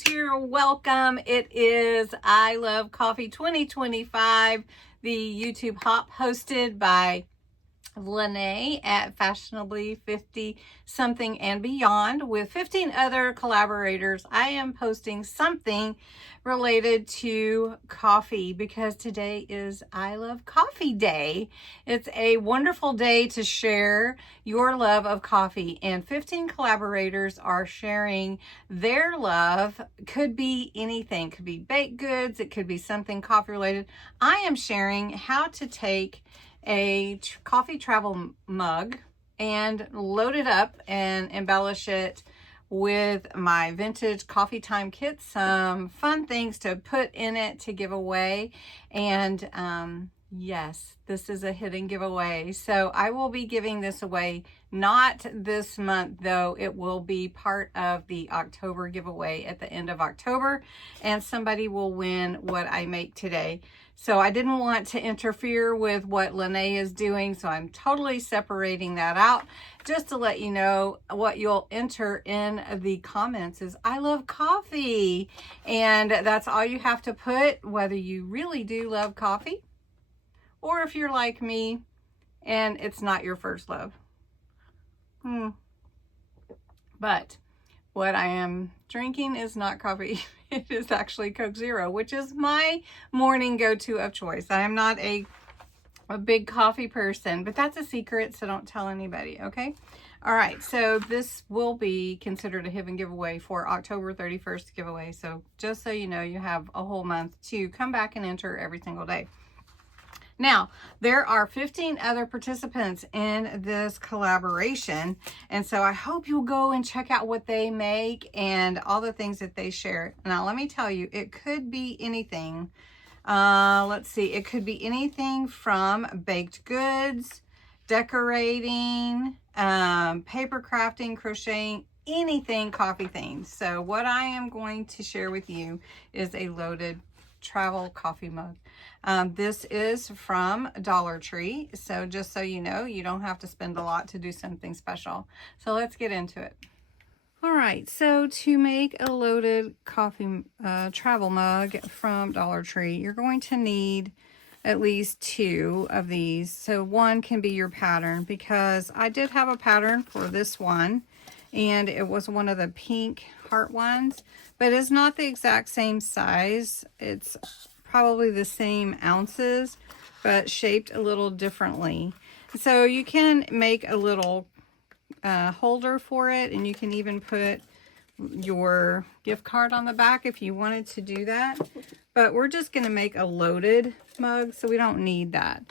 Pebbles here. Welcome. It is I Love Coffee 2025, the YouTube hop hosted by Linnae at Fashionably 50 something and beyond with 15 other collaborators. I am posting something related to coffee because today is I Love Coffee Day. It's a wonderful day to share your love of coffee, and 15 collaborators are sharing their love. Could be anything, could be baked goods, it could be something coffee related. I am sharing how to take a coffee travel mug and load it up and embellish it with my vintage coffee time kit, some fun things to put in it to give away. And yes, this is a hidden giveaway, so I will be giving this away not this month though. It will be part of the October giveaway at the end of October, and somebody will win what I make today. So I didn't want to interfere with what Linnae is doing, so I'm totally separating that out. Just to let you know, what you'll enter in the comments is I love coffee, and that's all you have to put, whether you really do love coffee or if you're like me and it's not your first love. But what I am drinking is not coffee. It is actually Coke Zero, which is my morning go-to of choice. I am not a big coffee person, but that's a secret, so don't tell anybody, okay? All right, so this will be considered a hidden giveaway for October 31st giveaway. So just so you know, you have a whole month to come back and enter every single day. Now, there are 15 other participants in this collaboration, and so I hope you'll go and check out what they make and all the things that they share. Now, let me tell you, it could be anything. Let's see, it could be anything from baked goods, decorating, paper crafting, crocheting, anything coffee themed. So what I am going to share with you is a loaded travel coffee mug. This is from Dollar Tree, so just so you know, you don't have to spend a lot to do something special. So let's get into it. All right, so to make a loaded coffee travel mug from Dollar Tree, you're going to need at least 2 of these. So one can be your pattern, because I did have a pattern for this one, and it was one of the pink heart ones, but it's not the exact same size. It's probably the same ounces, but shaped a little differently. So you can make a little holder for it, and you can even put your gift card on the back if you wanted to do that. But we're just going to make a loaded mug, so we don't need that.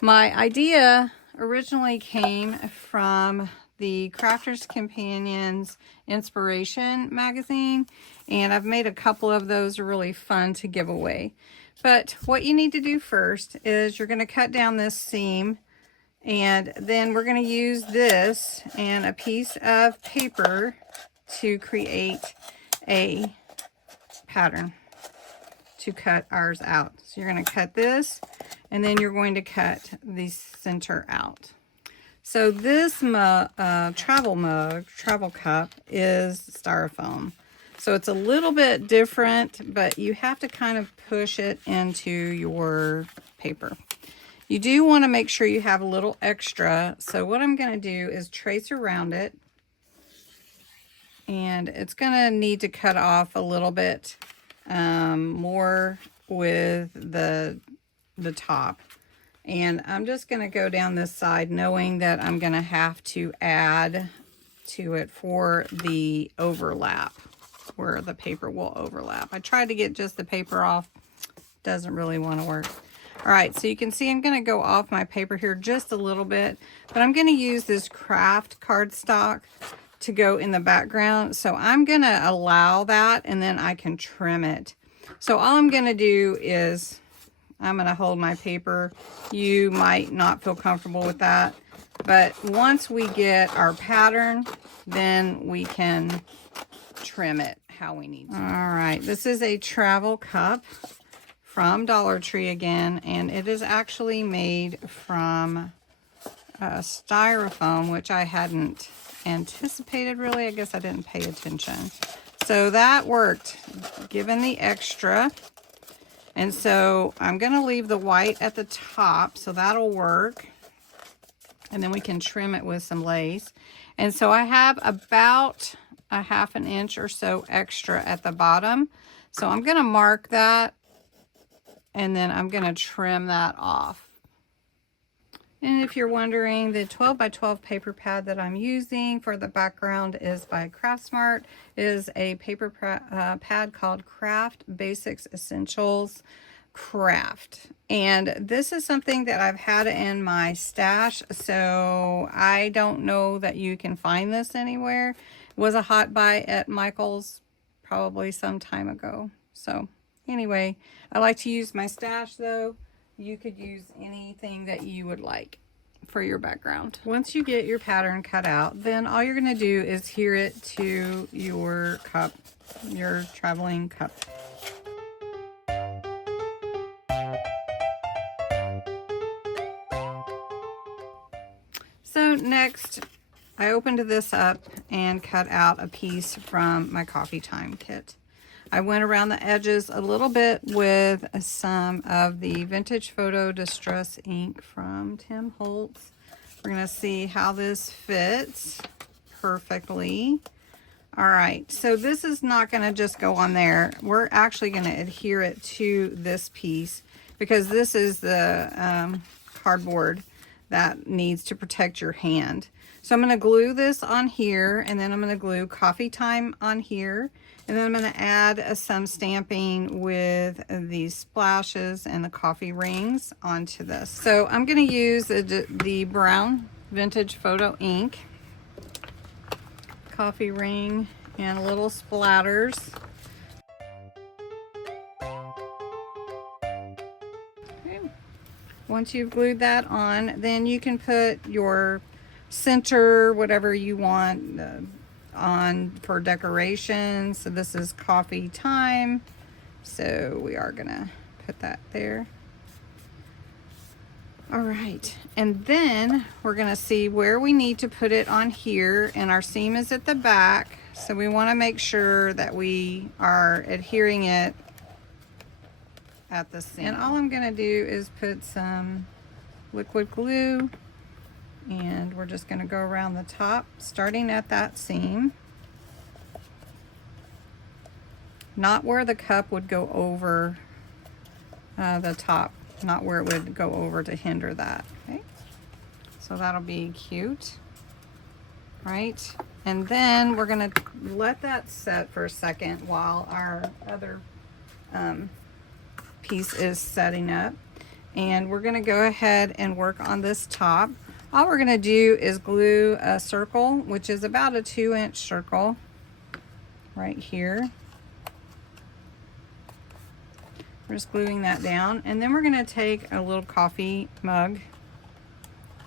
My idea originally came from the Crafter's Companions Inspiration magazine, and I've made a couple of those really fun to give away. But what you need to do first is you're going to cut down this seam, and then we're going to use this and a piece of paper to create a pattern to cut ours out. So you're going to cut this, and then you're going to cut the center out. So this travel cup is styrofoam. So it's a little bit different, but you have to kind of push it into your paper. You do want to make sure you have a little extra. So what I'm going to do is trace around it, and it's going to need to cut off a little bit more with the top. And I'm just going to go down this side, knowing that I'm going to have to add to it for the overlap, where the paper will overlap. I tried to get just the paper off. Doesn't really want to work. All right, so you can see I'm going to go off my paper here just a little bit, but I'm going to use this craft cardstock to go in the background. So I'm going to allow that, and then I can trim it. So all I'm going to do is I'm going to hold my paper. You might not feel comfortable with that, but once we get our pattern, then we can trim it how we need to. All right, this is a travel cup from Dollar Tree again, and it is actually made from styrofoam, which I hadn't anticipated really. I guess I didn't pay attention. So that worked, given the extra. And so I'm gonna leave the white at the top, so that'll work. And then we can trim it with some lace. And so I have about a 1/2 inch or so extra at the bottom. So I'm gonna mark that, and then I'm gonna trim that off. And if you're wondering, the 12 by 12 paper pad that I'm using for the background is by Craftsmart. It is a paper pad called Craft Basics Essentials Craft. And this is something that I've had in my stash, so I don't know that you can find this anywhere. It was a hot buy at Michael's probably some time ago. So anyway, I like to use my stash though. You could use anything that you would like for your background. Once you get your pattern cut out, then all you're going to do is adhere it to your cup, your traveling cup. So next, I opened this up and cut out a piece from my coffee time kit. I went around the edges a little bit with some of the Vintage Photo Distress ink from Tim Holtz. We're going to see how this fits perfectly. All right, so this is not going to just go on there. We're actually going to adhere it to this piece because this is the cardboard that needs to protect your hand. So I'm going to glue this on here, and then I'm going to glue Coffee Time on here, and then I'm going to add some stamping with these splashes and the coffee rings onto this. So I'm going to use the brown Vintage Photo ink, coffee ring, and little splatters. Once you've glued that on, then you can put your center, whatever you want, on for decoration. So this is Coffee Time. So we are gonna put that there. All right, and then we're gonna see where we need to put it on here, and our seam is at the back. So we wanna make sure that we are adhering it at the seam. And all I'm gonna do is put some liquid glue, and we're just gonna go around the top, starting at that seam. Not where the cup would go over the top, not where it would go over to hinder that, okay? So that'll be cute, right? And then we're gonna let that set for a second while our other piece is setting up, and we're going to go ahead and work on this top. All we're going to do is glue a circle, which is about a 2-inch circle right here. We're just gluing that down, and then we're going to take a little coffee mug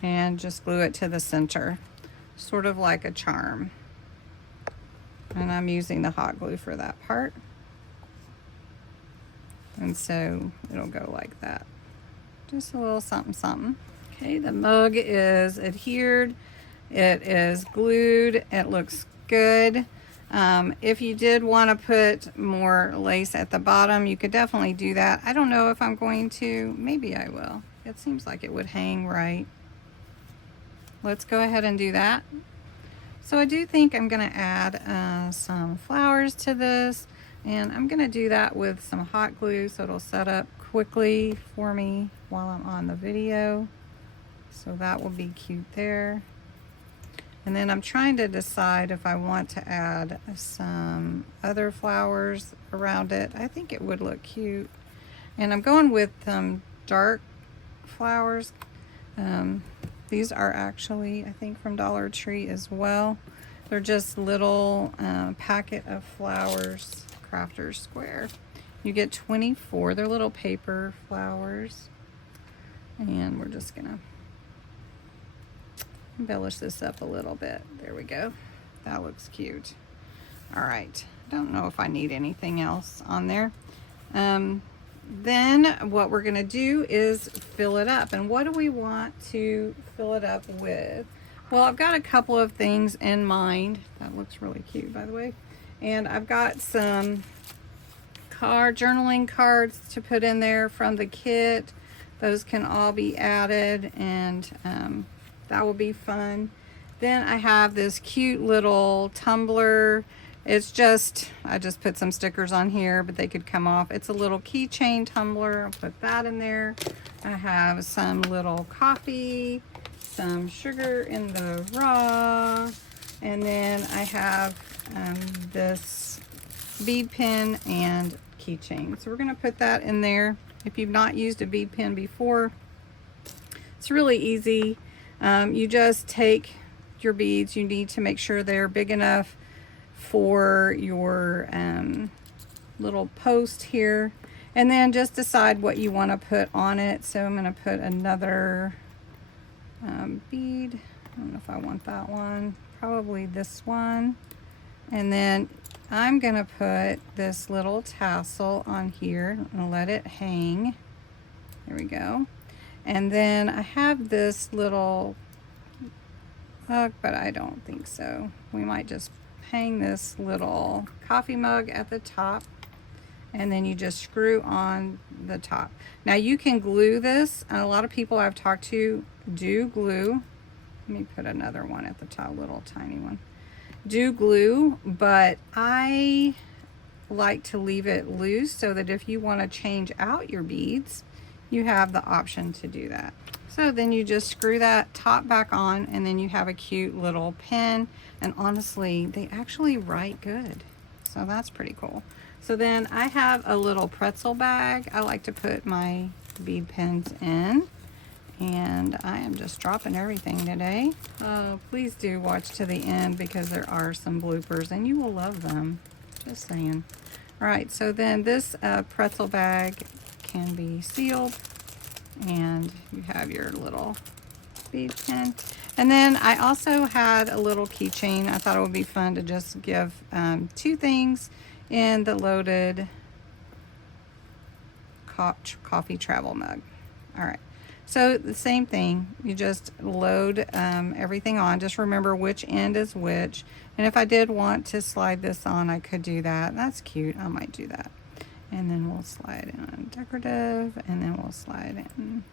and just glue it to the center, sort of like a charm. And I'm using the hot glue for that part. And so it'll go like that. Just a little something, something. Okay, the mug is adhered. It is glued. It looks good. If you did want to put more lace at the bottom, you could definitely do that. I don't know if I'm going to. Maybe I will. It seems like it would hang right. Let's go ahead and do that. So I do think I'm going to add some flowers to this. And I'm going to do that with some hot glue so it'll set up quickly for me while I'm on the video. So that will be cute there. And then I'm trying to decide if I want to add some other flowers around it. I think it would look cute. And I'm going with dark flowers. These are actually, I think, from Dollar Tree as well. They're just little packet of flowers. Crafter's Square. You get 24. They're little paper flowers. And we're just gonna embellish this up a little bit. There we go. That looks cute. All right. Don't know if I need anything else on there. Then what we're gonna do is fill it up. And what do we want to fill it up with? Well, I've got a couple of things in mind. That looks really cute, by the way. And I've got some journaling cards to put in there from the kit. Those can all be added, and that will be fun. Then I have this cute little tumbler. It's just, I just put some stickers on here, but they could come off. It's a little keychain tumbler. I'll put that in there. I have some little coffee, some sugar in the raw, and then I have this bead pin and keychain. So we're going to put that in there. If you've not used a bead pin before, it's really easy. You just take your beads. You need to make sure they're big enough for your little post here, and then just decide what you want to put on it. So I'm going to put another bead. I don't know if I want that one, probably this one, and then I'm going to put this little tassel on here and let it hang. There we go. And then I have this little hook, but I don't think so. We might just hang this little coffee mug at the top, and then you just screw on the top. Now you can glue this, and a lot of people I've talked to do glue. Let me put another one at the top, little tiny one. Do glue, but I like to leave it loose so that if you want to change out your beads, you have the option to do that. So then you just screw that top back on, and then you have a cute little pin. And honestly, they actually write good. So that's pretty cool. So then I have a little pretzel bag I like to put my bead pins in. And I am just dropping everything today. Oh, please do watch to the end because there are some bloopers and you will love them. Just saying. All right, so then this pretzel bag can be sealed, and you have your little bead pin. And then I also had a little keychain. I thought it would be fun to just give two things in the loaded coffee travel mug. All right. So the same thing, you just load everything on. Just remember which end is which. And if I did want to slide this on, I could do that. That's cute, I might do that. And then we'll slide in on decorative, and then we'll slide in.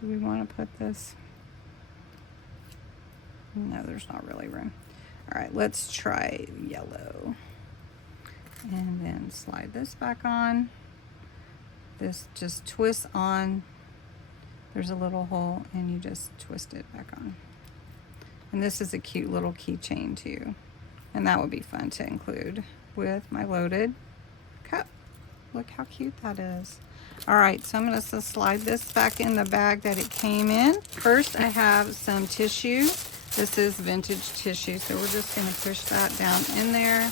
Do we want to put this? No, there's not really room. All right, let's try yellow. And then slide this back on. This just twists on. There's a little hole, and you just twist it back on. And this is a cute little keychain too, and that would be fun to include with my loaded cup. Look how cute that is. All right, so I'm going to slide this back in the bag that it came in. First, I have some tissue. This is vintage tissue, so we're just going to push that down in there.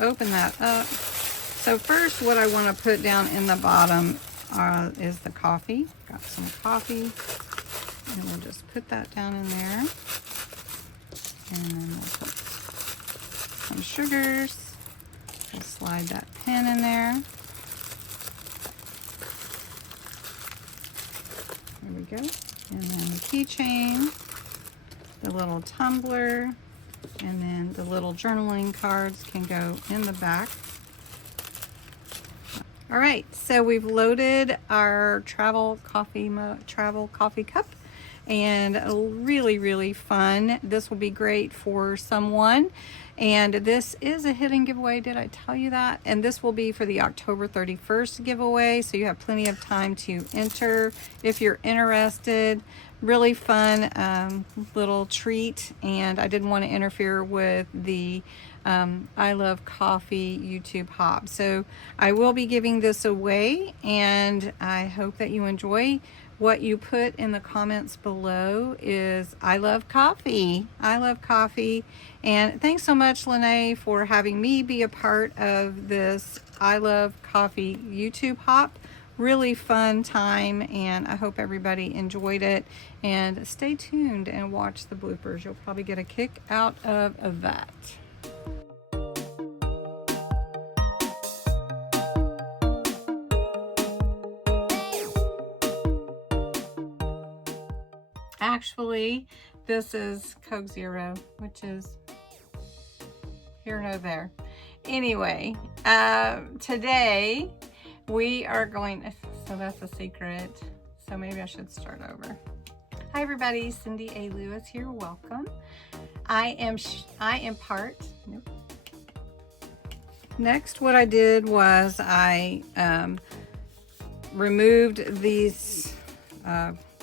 Open that up. So first, what I want to put down in the bottom is the coffee. Got some coffee, and we'll just put that down in there. And then we'll put some sugars. We'll slide that pin in there. There we go. And then the keychain, the little tumbler, and then the little journaling cards can go in the back. All right, so we've loaded our travel coffee cup, and really, really fun. This will be great for someone. And this is a hidden giveaway. Did I tell you that? And this will be for the October 31st giveaway, so you have plenty of time to enter if you're interested. Really fun little treat, and I didn't want to interfere with the I Love Coffee YouTube hop. So I will be giving this away, and I hope that you enjoy. What you put in the comments below is I love coffee. I love coffee. And thanks so much, Linnae, for having me be a part of this I Love Coffee YouTube hop. Really fun time, and I hope everybody enjoyed it. And stay tuned and watch the bloopers. You'll probably get a kick out of that. actually, this is Coke Zero, which is here nor there. Anyway, today we are going, so that's a secret. So maybe I should start over. Hi everybody, Cindy A. Lewis here, welcome. I am part, nope. Next what I did was I removed these,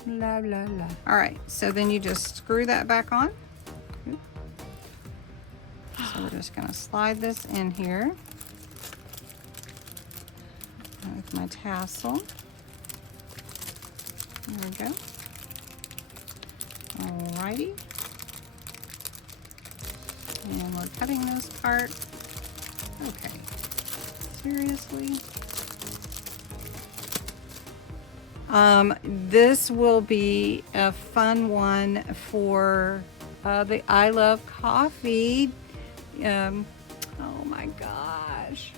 la la la. All right, so then you just screw that back on. So we're just gonna slide this in here with my tassel. There we go. Alrighty. And we're cutting this part. Okay. Seriously? This will be a fun one for the I Love Coffee. Oh my gosh.